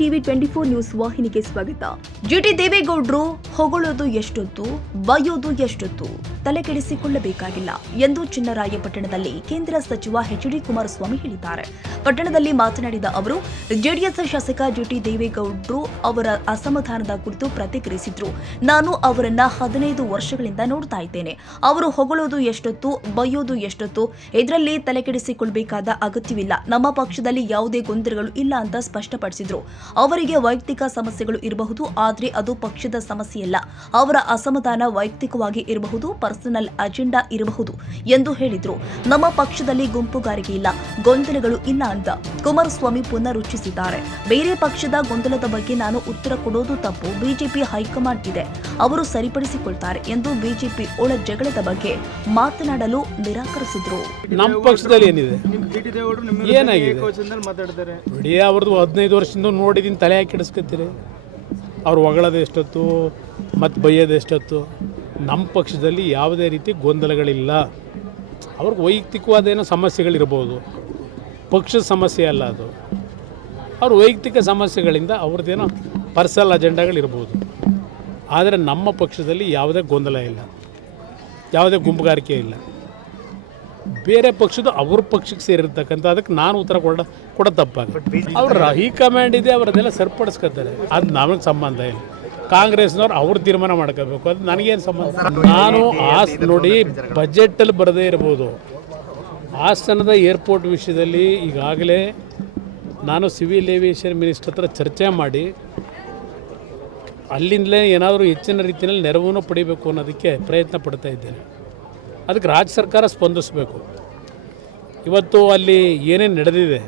TV 24 news ವಾಹಿನಿಗೆ ಸ್ವಾಗತ. ಜಿಟಿ ದೇವೇಗೌಡರು ಹೊಗಳೋದು ಎಷ್ಟೊತ್ತು, ಬೈಯೋದು ಎಷ್ಟೊತ್ತು ತಲೆಕೆಡಿಸಿಕೊಳ್ಳಬೇಕಾಗಿಲ್ಲ ಎಂದು ಚಿನ್ನರಾಯಪಟ್ಟಣದಲ್ಲಿ ಕೇಂದ್ರ ಸಚಿವ ಎಚ್.ಡಿ. ಕುಮಾರಸ್ವಾಮಿ ಹೇಳಿದ್ದಾರೆ. ಪಟ್ಟಣದಲ್ಲಿ ಮಾತನಾಡಿದ ಅವರು, ಜೆಡಿಎಸ್ ಶಾಸಕ ಜಿಟಿ ದೇವೇಗೌಡರು ಅವರ ಅಸಮಾಧಾನದ ಕುರಿತು ಪ್ರತಿಕ್ರಿಯಿಸಿದ್ರು. ನಾನು ಅವರನ್ನ 15 ವರ್ಷಗಳಿಂದ ನೋಡ್ತಾ ಇದ್ದೇನೆ. ಅವರು ಹೊಗಳೋದು ಎಷ್ಟೊತ್ತು, ಬೈಯೋದು ಎಷ್ಟೊತ್ತು, ಇದರಲ್ಲಿ ತಲೆಕೆಡಿಸಿಕೊಳ್ಳಬೇಕಾದ ಅಗತ್ಯವಿಲ್ಲ. ನಮ್ಮ ಪಕ್ಷದಲ್ಲಿ ಯಾವುದೇ ಗೊಂದಲಗಳು ಇಲ್ಲ ಅಂತ ಸ್ಪಷ್ಟಪಡಿಸಿದ್ರು. ಅವರಿಗೆ ವೈಯಕ್ತಿಕ ಸಮಸ್ಯೆಗಳು ಇರಬಹುದು, ಆದರೆ ಅದು ಪಕ್ಷದ ಸಮಸ್ಯೆಯಲ್ಲ. ಅವರ ಅಸಮಾಧಾನ ವೈಯಕ್ತಿಕವಾಗಿ ಇರಬಹುದು, ಪರ್ಸನಲ್ ಅಜೆಂಡಾ ಇರಬಹುದು ಎಂದು ಹೇಳಿದ್ರು. ನಮ್ಮ ಪಕ್ಷದಲ್ಲಿ ಗುಂಪುಗಾರಿಕೆ ಇಲ್ಲ, ಗೊಂದಲಗಳು ಇಲ್ಲ ಅಂತ ಕುಮಾರಸ್ವಾಮಿ ಪುನರುಚ್ಚರಿಸಿದ್ದಾರೆ. ಬೇರೆ ಪಕ್ಷದ ಗೊಂದಲದ ಬಗ್ಗೆ ನಾನು ಉತ್ತರ ಕೊಡೋದು ತಪ್ಪು. ಬಿಜೆಪಿ ಹೈಕಮಾಂಡ್ ಇದೆ, ಅವರು ಸರಿಪಡಿಸಿಕೊಳ್ತಾರೆ ಎಂದು ಬಿಜೆಪಿ ಒಳ ಜಗಳದ ಬಗ್ಗೆ ಮಾತನಾಡಲು ನಿರಾಕರಿಸಿದ್ರು. ನಮ್ಮ ಪಕ್ಷದಲ್ಲಿ ಏನಿದೆ, ಏನಾಗಿದೆ ನೋಡಿ, ಅವ್ರದ್ದು 15 ವರ್ಷದಿಂದ ನೋಡಿದೀನಿ, ತಲೆ ಹಾಕಿ ಕೆಡಿಸ್ಕೊತೀರಿ. ಅವ್ರು ಹೊಗಳೋದು ಎಷ್ಟೊತ್ತು ಮತ್ತು ಬೈಯೋದು ಎಷ್ಟೊತ್ತು. ನಮ್ಮ ಪಕ್ಷದಲ್ಲಿ ಯಾವುದೇ ರೀತಿ ಗೊಂದಲಗಳಿಲ್ಲ. ಅವ್ರಿಗೆ ವೈಯಕ್ತಿಕವಾದೇನೋ ಸಮಸ್ಯೆಗಳಿರ್ಬೋದು, ಪಕ್ಷದ ಸಮಸ್ಯೆ ಅಲ್ಲ ಅದು. ಅವ್ರ ವೈಯಕ್ತಿಕ ಸಮಸ್ಯೆಗಳಿಂದ ಅವ್ರದ್ದೇನೋ ಪರ್ಸನಲ್ ಅಜೆಂಡಾಗಳಿರ್ಬೋದು. ಆದರೆ ನಮ್ಮ ಪಕ್ಷದಲ್ಲಿ ಯಾವುದೇ ಗೊಂದಲ ಇಲ್ಲ, ಯಾವುದೇ ಗುಂಪುಗಾರಿಕೆ ಇಲ್ಲ. ಬೇರೆ ಪಕ್ಷದ ಅವ್ರ ಪಕ್ಷಕ್ಕೆ ಸೇರಿರ್ತಕ್ಕಂಥ ಅದಕ್ಕೆ ನಾನು ಉತ್ತರ ಕೊಡೋ ತಪ್ಪಾಗುತ್ತೆ. ಅವ್ರ ಹೈಕಮಾಂಡ್ ಇದೆ, ಅವರದೆಲ್ಲ ಸರಿಪಡಿಸ್ಕೊತಾರೆ. ಅದು ನಮಗೆ ಸಂಬಂಧ ಇಲ್ಲ. ಕಾಂಗ್ರೆಸ್ನವ್ರು ಅವ್ರು ತೀರ್ಮಾನ ಮಾಡ್ಕೋಬೇಕು, ಅದು ನನಗೇನು ಸಂಬಂಧ. ನಾನು ನೋಡಿ, ಬಜೆಟಲ್ಲಿ ಬರದೇ ಇರ್ಬೋದು. ಹಾಸನದ ಏರ್ಪೋರ್ಟ್ ವಿಷಯದಲ್ಲಿ ಈಗಾಗಲೇ ನಾನು ಸಿವಿಲ್ ಏವಿಯೇಷನ್ ಮಿನಿಸ್ಟರ್ ಹತ್ರ ಚರ್ಚೆ ಮಾಡಿ ಅಲ್ಲಿಂದಲೇ ಏನಾದರೂ ಹೆಚ್ಚಿನ ರೀತಿಯಲ್ಲಿ ನೆರವನ್ನು ಪಡಿಬೇಕು ಅನ್ನೋದಕ್ಕೆ ಪ್ರಯತ್ನ ಪಡ್ತಾ ಇದ್ದೇನೆ. ಅದಕ್ಕೆ ರಾಜ್ಯ ಸರ್ಕಾರ ಸ್ಪಂದಿಸಬೇಕು. ಇವತ್ತು ಅಲ್ಲಿ ಏನೇನು ನಡೆದಿದೆ,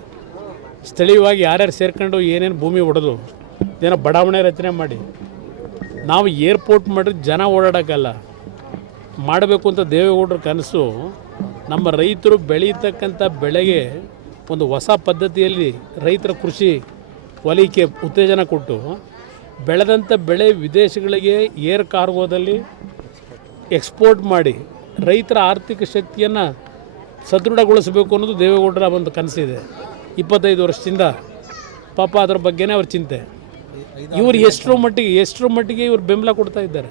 ಸ್ಥಳೀಯವಾಗಿ ಯಾರ್ಯಾರು ಸೇರ್ಕೊಂಡು ಏನೇನು ಭೂಮಿ ಹೊಡೆದು ಏನೋ ಬಡಾವಣೆ ರಚನೆ ಮಾಡಿ ನಾವು ಏರ್ಪೋರ್ಟ್ ಮಾಡಿದ್ರೆ ಜನ ಓಡಾಡೋಕ್ಕಲ್ಲ ಮಾಡಬೇಕು ಅಂತ ದೇವೇಗೌಡರ ಕನಸು. ನಮ್ಮ ರೈತರು ಬೆಳೀತಕ್ಕಂಥ ಬೆಳೆಗೆ ಒಂದು ಹೊಸ ಪದ್ಧತಿಯಲ್ಲಿ ರೈತರ ಕೃಷಿ ವಲಯಕ್ಕೆ ಉತ್ತೇಜನ ಕೊಟ್ಟು ಬೆಳೆದಂಥ ಬೆಳೆ ವಿದೇಶಗಳಿಗೆ ಏರ್ ಕಾರ್ಗೋದಲ್ಲಿ ಎಕ್ಸ್ಪೋರ್ಟ್ ಮಾಡಿ ರೈತರ ಆರ್ಥಿಕ ಶಕ್ತಿಯನ್ನು ಸದೃಢಗೊಳಿಸಬೇಕು ಅನ್ನೋದು ದೇವೇಗೌಡರ ಒಂದು ಕನಸಿದೆ. 25 ವರ್ಷದಿಂದ ಪಾಪ ಅದರ ಬಗ್ಗೆನೇ ಅವ್ರ ಚಿಂತೆ. ಇವರು ಎಷ್ಟರ ಮಟ್ಟಿಗೆ ಇವರು ಬೆಂಬಲ ಕೊಡ್ತಾ ಇದ್ದಾರೆ,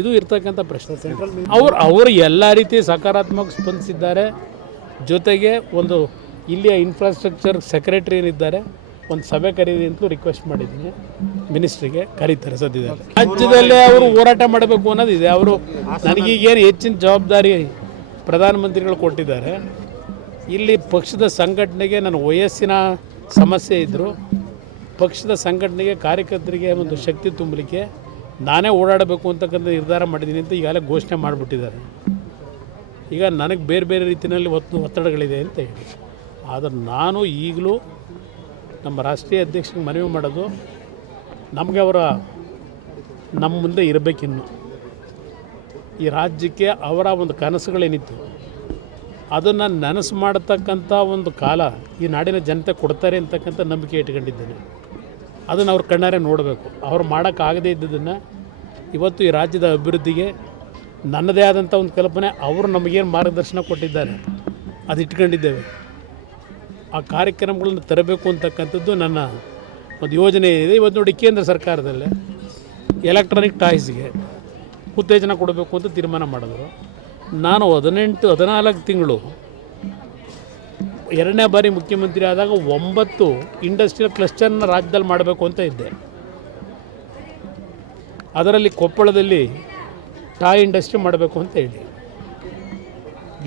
ಇದು ಇರ್ತಕ್ಕಂಥ ಪ್ರಶ್ನೆ. ಅವರು ಎಲ್ಲ ರೀತಿ ಸಕಾರಾತ್ಮಕ ಸ್ಪಂದಿಸಿದ್ದಾರೆ. ಜೊತೆಗೆ ಒಂದು ಇಲ್ಲಿಯ ಇನ್ಫ್ರಾಸ್ಟ್ರಕ್ಚರ್ ಸೆಕ್ರೆಟರಿ ಏನಿದ್ದಾರೆ, ಒಂದು ಸಭೆ ಕರೀರಿ ಅಂತಲೂ ರಿಕ್ವೆಸ್ಟ್ ಮಾಡಿದ್ದೀನಿ. ಮಿನಿಸ್ಟ್ರಿಗೆ ಕರೀತಾರೆ ಸದ್ಯದಲ್ಲಿ. ರಾಜ್ಯದಲ್ಲೇ ಅವರು ಹೋರಾಟ ಮಾಡಬೇಕು ಅನ್ನೋದಿದೆ. ಅವರು ನನಗೀಗೇನು ಹೆಚ್ಚಿನ ಜವಾಬ್ದಾರಿ ಪ್ರಧಾನಮಂತ್ರಿಗಳು ಕೊಟ್ಟಿದ್ದಾರೆ. ಇಲ್ಲಿ ಪಕ್ಷದ ಸಂಘಟನೆಗೆ ನನ್ನ ವಯಸ್ಸಿನ ಸಮಸ್ಯೆ ಇದ್ದರೂ ಪಕ್ಷದ ಸಂಘಟನೆಗೆ ಕಾರ್ಯಕರ್ತರಿಗೆ ಒಂದು ಶಕ್ತಿ ತುಂಬಲಿಕ್ಕೆ ನಾನೇ ಓಡಾಡಬೇಕು ಅಂತಕ್ಕಂಥ ನಿರ್ಧಾರ ಮಾಡಿದ್ದೀನಿ ಅಂತ ಈಗಾಗಲೇ ಘೋಷಣೆ ಮಾಡಿಬಿಟ್ಟಿದ್ದಾರೆ. ಈಗ ನನಗೆ ಬೇರೆ ಬೇರೆ ರೀತಿಯಲ್ಲಿ ಒತ್ತಡಗಳಿದೆ ಅಂತ ಹೇಳಿ, ಆದರೆ ನಾನು ಈಗಲೂ ನಮ್ಮ ರಾಷ್ಟ್ರೀಯ ಅಧ್ಯಕ್ಷರಿಗೆ ಮನವಿ ಮಾಡೋದು, ನಮಗೆ ನಮ್ಮ ಮುಂದೆ ಇರಬೇಕಿನ್ನು. ಈ ರಾಜ್ಯಕ್ಕೆ ಅವರ ಒಂದು ಕನಸುಗಳೇನಿತ್ತು ಅದನ್ನು ನನಸು ಮಾಡತಕ್ಕಂಥ ಒಂದು ಕಾಲ ಈ ನಾಡಿನ ಜನತೆ ಕೊಡ್ತಾರೆ ಅಂತಕ್ಕಂಥ ನಂಬಿಕೆ ಇಟ್ಕೊಂಡಿದ್ದೇನೆ. ಅದನ್ನು ಅವ್ರು ಕಣ್ಣಾರೆ ನೋಡಬೇಕು. ಅವ್ರು ಮಾಡೋಕ್ಕಾಗದೇ ಇದ್ದದನ್ನು ಇವತ್ತು ಈ ರಾಜ್ಯದ ಅಭಿವೃದ್ಧಿಗೆ ನನ್ನದೇ ಆದಂಥ ಒಂದು ಕಲ್ಪನೆ, ಅವರು ನಮಗೇನು ಮಾರ್ಗದರ್ಶನ ಕೊಟ್ಟಿದ್ದಾರೆ ಅದು ಇಟ್ಕೊಂಡಿದ್ದೇವೆ. ಆ ಕಾರ್ಯಕ್ರಮಗಳನ್ನು ತರಬೇಕು ಅಂತಕ್ಕಂಥದ್ದು ನನ್ನ ಒಂದು ಯೋಜನೆ ಇದೆ. ಇವತ್ತು ನೋಡಿ, ಕೇಂದ್ರ ಸರ್ಕಾರದಲ್ಲೇ ಎಲೆಕ್ಟ್ರಾನಿಕ್ ಟಾಯ್ಸ್ಗೆ ಉತ್ತೇಜನ ಕೊಡಬೇಕು ಅಂತ ತೀರ್ಮಾನ ಮಾಡಿದ್ರು. ನಾನು 14 ತಿಂಗಳು 2ನೇ ಬಾರಿ ಮುಖ್ಯಮಂತ್ರಿ ಆದಾಗ 9 ಇಂಡಸ್ಟ್ರಿಯಲ್ ಕ್ಲಸ್ಟರ್ನ ರಾಜ್ಯದಲ್ಲಿ ಮಾಡಬೇಕು ಅಂತ ಇದ್ದೆ. ಅದರಲ್ಲಿ ಕೊಪ್ಪಳದಲ್ಲಿ ಟಾಯ್ ಇಂಡಸ್ಟ್ರಿ ಮಾಡಬೇಕು ಅಂತ ಹೇಳಿ,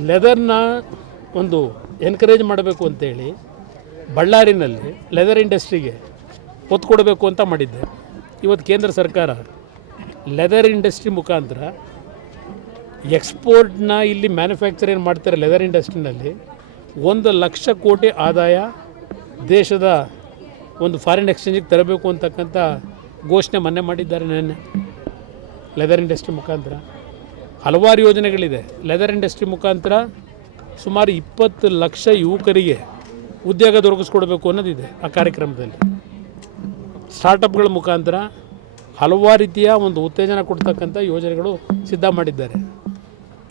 ಲೆದರ್ನ ಒಂದು ಎನ್ಕರೇಜ್ ಮಾಡಬೇಕು ಅಂತೇಳಿ ಬಳ್ಳಾರಿನಲ್ಲಿ ಲೆದರ್ ಇಂಡಸ್ಟ್ರಿಗೆ ಒತ್ತು ಕೊಡಬೇಕು ಅಂತ ಮಾಡಿದ್ದೆ. ಇವತ್ತು ಕೇಂದ್ರ ಸರ್ಕಾರ ಲೆದರ್ ಇಂಡಸ್ಟ್ರಿ ಮುಖಾಂತರ ಎಕ್ಸ್ಪೋರ್ಟ್ನ ಇಲ್ಲಿ ಮ್ಯಾನುಫ್ಯಾಕ್ಚರ್ ಏನು ಮಾಡ್ತಾರೆ ಲೆದರ್ ಇಂಡಸ್ಟ್ರಿನಲ್ಲಿ 1,00,000 ಕೋಟಿ ಆದಾಯ ದೇಶದ ಒಂದು ಫಾರಿನ್ ಎಕ್ಸ್ಚೇಂಜಿಗೆ ತರಬೇಕು ಅಂತಕ್ಕಂಥ ಘೋಷಣೆ ಮೊನ್ನೆ ಮಾಡಿದ್ದಾರೆ. ನೆನ್ನೆ ಲೆದರ್ ಇಂಡಸ್ಟ್ರಿ ಮುಖಾಂತರ ಹಲವಾರು ಯೋಜನೆಗಳಿದೆ. ಲೆದರ್ ಇಂಡಸ್ಟ್ರಿ ಮುಖಾಂತರ ಸುಮಾರು 20 ಲಕ್ಷ ಯುವಕರಿಗೆ ಉದ್ಯೋಗ ದೊರಕಿಸ್ಕೊಡ್ಬೇಕು ಅನ್ನೋದಿದೆ ಆ ಕಾರ್ಯಕ್ರಮದಲ್ಲಿ. ಸ್ಟಾರ್ಟಪ್ಗಳ ಮುಖಾಂತರ ಹಲವಾರು ರೀತಿಯ ಒಂದು ಉತ್ತೇಜನ ಕೊಡ್ತಕ್ಕಂಥ ಯೋಜನೆಗಳು ಸಿದ್ಧ ಮಾಡಿದ್ದಾರೆ.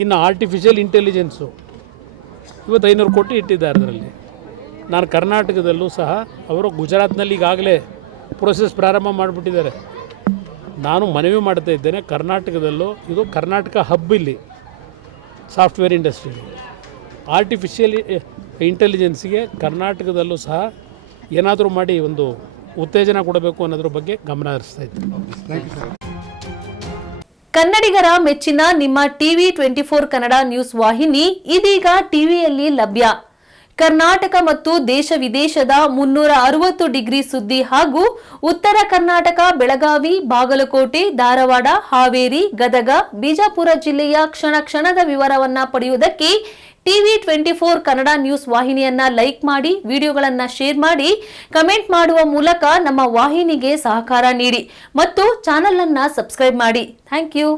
ಇನ್ನು ಆರ್ಟಿಫಿಷಿಯಲ್ ಇಂಟೆಲಿಜೆನ್ಸು ಇವತ್ತು 500 ಕೋಟಿ ಇಟ್ಟಿದ್ದಾರೆ. ಅದರಲ್ಲಿ ನಾನು ಕರ್ನಾಟಕದಲ್ಲೂ ಸಹ ಅವರು ಗುಜರಾತ್ನಲ್ಲಿ ಈಗಾಗಲೇ ಪ್ರೋಸೆಸ್ ಪ್ರಾರಂಭ ಮಾಡಿಬಿಟ್ಟಿದ್ದಾರೆ. ನಾನು ಮನವಿ ಮಾಡ್ತಾ ಇದ್ದೇನೆ, ಕರ್ನಾಟಕದಲ್ಲೂ ಇದು ಕರ್ನಾಟಕ ಹಬ್ ಇಲ್ಲಿ ಸಾಫ್ಟ್ವೇರ್ ಇಂಡಸ್ಟ್ರಿ, ಆರ್ಟಿಫಿಷಿಯಲ್ ಇಂಟೆಲಿಜೆನ್ಸ್ಗೆ ಕರ್ನಾಟಕದಲ್ಲೂ ಸಹ ಏನಾದರೂ ಮಾಡಿ ಒಂದು ಉತ್ತೇಜನ ಕೊಡಬೇಕು ಅನ್ನೋದ್ರ ಬಗ್ಗೆ ಗಮನ ಹರಿಸ್ತಾ ಇದ್ದೀನಿ. ಕನ್ನಡಿಗರ ಮೆಚ್ಚಿನ ನಿಮ್ಮ ಟಿವಿ 24 ಕನ್ನಡ ನ್ಯೂಸ್ ವಾಹಿನಿ ಇದೀಗ ಟಿವಿಯಲ್ಲಿ ಲಭ್ಯ. ಕರ್ನಾಟಕ ಮತ್ತು ದೇಶ ವಿದೇಶದ 360 ಡಿಗ್ರಿ ಸುದ್ದಿ ಹಾಗೂ ಉತ್ತರ ಕರ್ನಾಟಕ, ಬೆಳಗಾವಿ, ಬಾಗಲಕೋಟೆ, ಧಾರವಾಡ, ಹಾವೇರಿ, ಗದಗ, ಬಿಜಾಪುರ ಜಿಲ್ಲೆಯ ಕ್ಷಣ ಕ್ಷಣದ ವಿವರವನ್ನ ಪಡೆಯುವುದಕ್ಕೆ ಟಿವಿ 24 ಕನ್ನಡ ನ್ಯೂಸ್ ವಾಹಿನಿಯನ್ನ ಲೈಕ್ ಮಾಡಿ, ವಿಡಿಯೋಗಳನ್ನ ಶೇರ್ ಮಾಡಿ, ಕಮೆಂಟ್ ಮಾಡುವ ಮೂಲಕ ನಮ್ಮ ವಾಹಿನಿಗೆ ಸಹಕಾರ ನೀಡಿ ಮತ್ತು ಚಾನೆಲ್ ಅನ್ನ ಸಬ್ಸ್ಕ್ರೈಬ್ ಮಾಡಿ. Thank you.